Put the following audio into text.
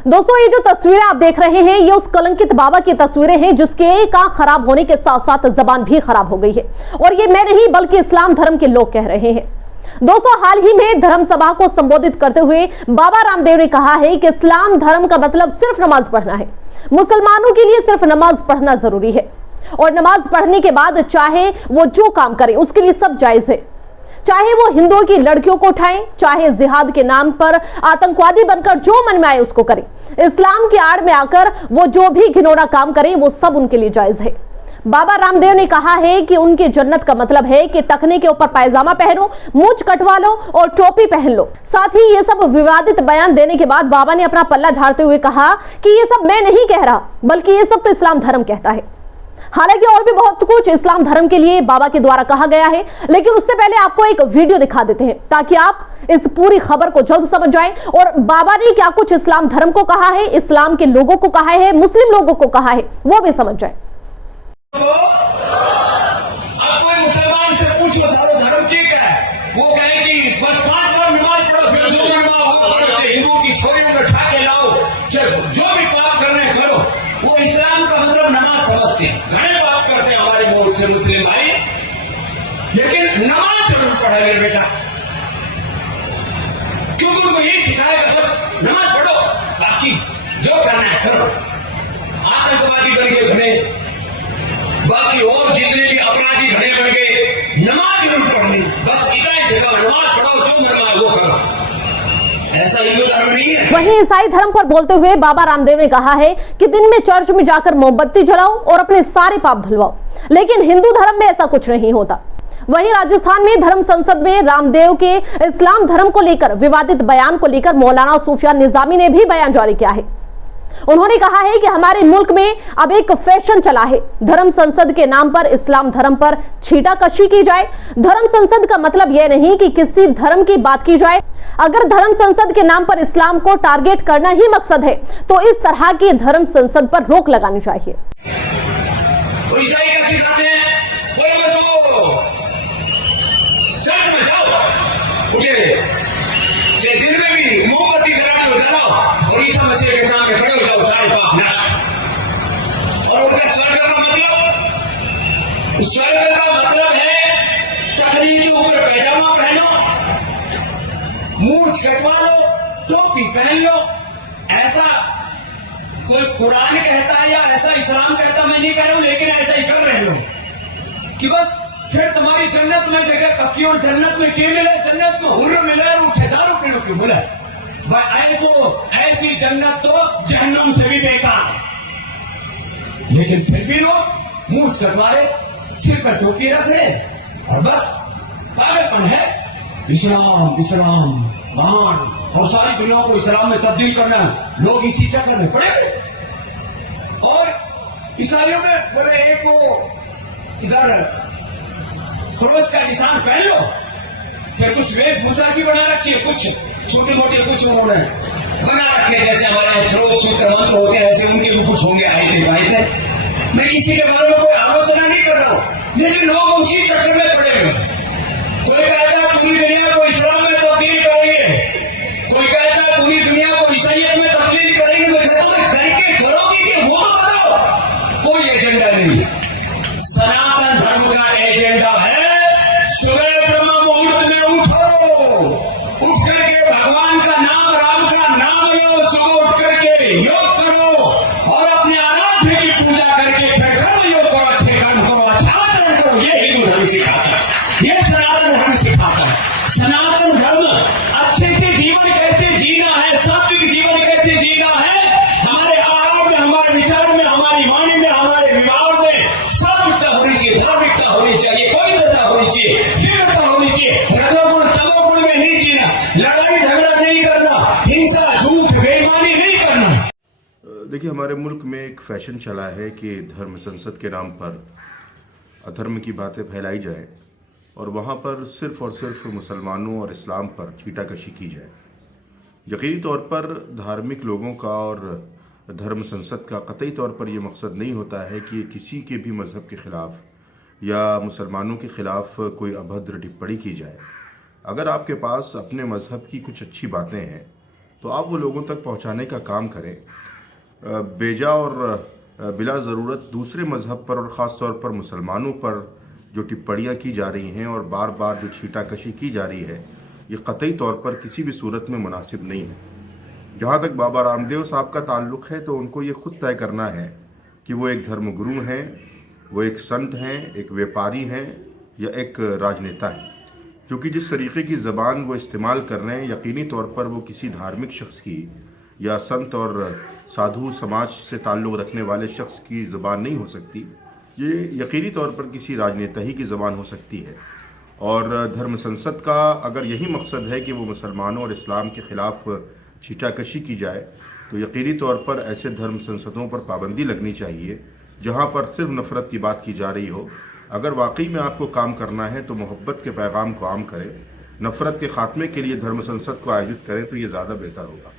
दोस्तों, ये जो तस्वीरें आप देख रहे हैं ये उस कलंकित बाबा की तस्वीरें हैं जिसके कान खराब होने के साथ साथ जबान भी खराब हो गई है। और ये मैं नहीं बल्कि इस्लाम धर्म के लोग कह रहे हैं। दोस्तों, हाल ही में धर्म सभा को संबोधित करते हुए बाबा रामदेव ने कहा है कि इस्लाम धर्म का मतलब सिर्फ नमाज पढ़ना है। मुसलमानों के लिए सिर्फ नमाज पढ़ना जरूरी है और नमाज पढ़ने के बाद चाहे वो जो काम करें उसके लिए सब जायज है। चाहे वो हिंदुओं की लड़कियों को उठाएं, चाहे जिहाद के नाम पर आतंकवादी बनकर जो मन में आए उसको करें, इस्लाम की आड़ में आकर वो जो भी घिनौना काम करें वो सब उनके लिए जायज है। बाबा रामदेव ने कहा है कि उनकी जन्नत का मतलब है कि टखने के ऊपर पायजामा पहनो, मूंछ कटवा लो और टोपी पहन लो। साथ ही ये सब विवादित बयान देने के बाद बाबा ने अपना पल्ला झाड़ते हुए कहा कि ये सब मैं नहीं कह रहा बल्कि ये सब तो इस्लाम धर्म कहता है। हालांकि और भी बहुत कुछ इस्लाम धर्म के लिए बाबा के द्वारा कहा गया है, लेकिन उससे पहले आपको एक वीडियो दिखा देते हैं ताकि आप इस पूरी खबर को जल्द समझ जाएं और बाबा ने क्या कुछ इस्लाम धर्म को कहा है, इस्लाम के लोगों को कहा है, मुस्लिम लोगों को कहा है, वो भी समझ जाएं। अब कोई मुसलमान से पूछो सारो धर्म ठीक है, वो कहेगी बस 5 बार नमाज पढ़ो, फिर जो हिंदुओं की छोरियों को उठा के लाओ, जो भी पाप करने करो। वो इस्लाम का मतलब नमाज समझते हैं। घने पाप करते हैं हमारे मुल्क से मुस्लिम भाई, लेकिन नमाज जरूर पढ़े मेरे बेटा, क्योंकि उनको यही सिखाएगा बस नमाज पढ़ो, बाकी जो करना है करो। आतंकवादी बन गए घने, बाकी और जितने भी अपराधी घने बन गए, नमाज जरूर पढ़नी, बस इतना ही सिखाओ, नमाज पढ़ो, जो मरना वो करो। ऐसा हिंदू धर्म नहीं है। वहीं ईसाई धर्म पर बोलते हुए बाबा रामदेव ने कहा है कि दिन में चर्च में जाकर मोमबत्ती जलाओ और अपने सारे पाप धुलवाओ, लेकिन हिंदू धर्म में ऐसा कुछ नहीं होता। वहीं राजस्थान में धर्म संसद में रामदेव के इस्लाम धर्म को लेकर विवादित बयान को लेकर मौलाना सूफियान निजामी ने भी बयान जारी किया है। उन्होंने कहा है कि हमारे मुल्क में अब एक फैशन चला है, धर्म संसद के नाम पर इस्लाम धर्म पर छीटाकशी की जाए। धर्म संसद का मतलब यह नहीं कि किसी धर्म की बात की जाए। अगर धर्म संसद के नाम पर इस्लाम को टारगेट करना ही मकसद है तो इस तरह की धर्म संसद पर रोक लगानी चाहिए। दिन में भी मोमबत्ती जलाना जलाओ और ईसा मसीह के सामने खड़े हो जाओ, सारे पाप नाश। और उनका स्वर्ग का मतलब है टखनी के ऊपर पैजामा पहनो, मूंछ कटवा लो, टोपी पहन लो। ऐसा कोई कुरान कहता है या ऐसा इस्लाम कहता, मैं नहीं कह रहा हूं, लेकिन ऐसा ही कर रहे हो कि बस फिर तुम्हारी जन्नत में जगह पक्की। और जन्नत में क्या मिले? जन्नत में हुर्र मिले और ठेदारों पीड़ों की मिले। ऐसी जन्नत तो जहन्नम से भी बेकार है। लेकिन फिर भी लोग मुंह कटवा रहे, सिर पर टोपी रख रहे और बस पागलपन है। इस्लाम इस्लाम महान, और सारी दुनिया को इस्लाम में तब्दील करना, लोग इसी चक्कर में पड़े। और ईसाइयों में बोले एक वो इधर क्रोस का निशान पहन लो, फिर कुछ वेशभूषा की बना रखी है, कुछ छोटे मोटे कुछ उन्होंने बना रखे, जैसे हमारे श्लोक सूत्र मंत्र होते हैं ऐसे उनके भी कुछ होंगे आयते। मैं किसी के बारे में कोई आलोचना नहीं कर रहा हूं, लेकिन लोग उसी चक्कर में पड़े हुए। कोई कहता है पूरी दुनिया को इस्लाम में तब्दील करेंगे, कोई कहता है पूरी दुनिया को ईसाइयत में तब्दील करेंगे। मैं कहता हूं करके करोगे कि वो तो बताओ। कोई एजेंडा नहीं, सनातन धर्म का एजेंडा है सुबह ब्रह्म मुहूर्त में उठो, उठ करके भगवान का नाम, राम का नाम लो, सुबह उठ करके योग करो और अपने आराध्य की पूजा करके फिर कर्म योग करो, अच्छे कर्म करो, अच्छा आचरण करो। ये हिंदू धर्म सिखाता है, ये सनातन धर्म सिखाता है। सनातन धर्म अच्छे से जीवन कैसे जीना है, सात्विक जीवन कैसे जीना है, हमारे आहार में, हमारे विचार में, हमारी वाणी में, हमारे विवाह में सात्विकता होनी चाहिए, धार्मिकता होनी चाहिए, पवित्रता होनी चाहिए, विवेकता होनी चाहिए। रजोगुण तमोगुण में नहीं जीना, लड़ाई झगड़ा नहीं करना, हिंसा झूठ बेईमानी नहीं करना। देखिए, हमारे मुल्क में एक फैशन चला है कि धर्म संसद के नाम पर अधर्म की बातें फैलाई जाए और वहाँ पर सिर्फ़ और सिर्फ मुसलमानों और इस्लाम पर छीटाकशी की जाए। यकीनी तौर पर धार्मिक लोगों का और धर्म संसद का कतई तौर पर यह मकसद नहीं होता है कि किसी के भी मज़हब के ख़िलाफ़ या मुसलमानों के ख़िलाफ़ कोई अभद्र टिप्पणी की जाए। अगर आपके पास अपने मज़हब की कुछ अच्छी बातें हैं तो आप वो लोगों तक पहुंचाने का काम करें। बेजा और बिला ज़रूरत दूसरे मज़हब पर और ख़ास तौर पर मुसलमानों पर जो टिप्पणियाँ की जा रही हैं और बार बार जो छीटाकशी की जा रही है, ये क़तई तौर पर किसी भी सूरत में मुनासिब नहीं है। जहाँ तक बाबा रामदेव साहब का ताल्लुक़ है तो उनको ये खुद तय करना है कि वो एक धर्मगुरु हैं, वो एक संत हैं, एक व्यापारी हैं या एक राजनेता हैं। क्योंकि जिस तरीके की ज़बान वो इस्तेमाल कर रहे हैं, यकीनी तौर पर वो किसी धार्मिक शख्स की या संत और साधु समाज से ताल्लुक़ रखने वाले शख्स की ज़बान नहीं हो सकती। ये यकीनी तौर पर किसी राजनेता ही की ज़बान हो सकती है। और धर्म संसद का अगर यही मकसद है कि वो मुसलमानों और इस्लाम के ख़िलाफ़ छीटाकशी की जाए, तो यकीनी तौर पर ऐसे धर्म संसदों पर पाबंदी लगनी चाहिए जहाँ पर सिर्फ नफ़रत की बात की जा रही हो। अगर वाकई में आपको काम करना है तो मोहब्बत के पैगाम को आम करें, नफ़रत के ख़ात्मे के लिए धर्म संसद को आयोजित करें तो ये ज़्यादा बेहतर होगा।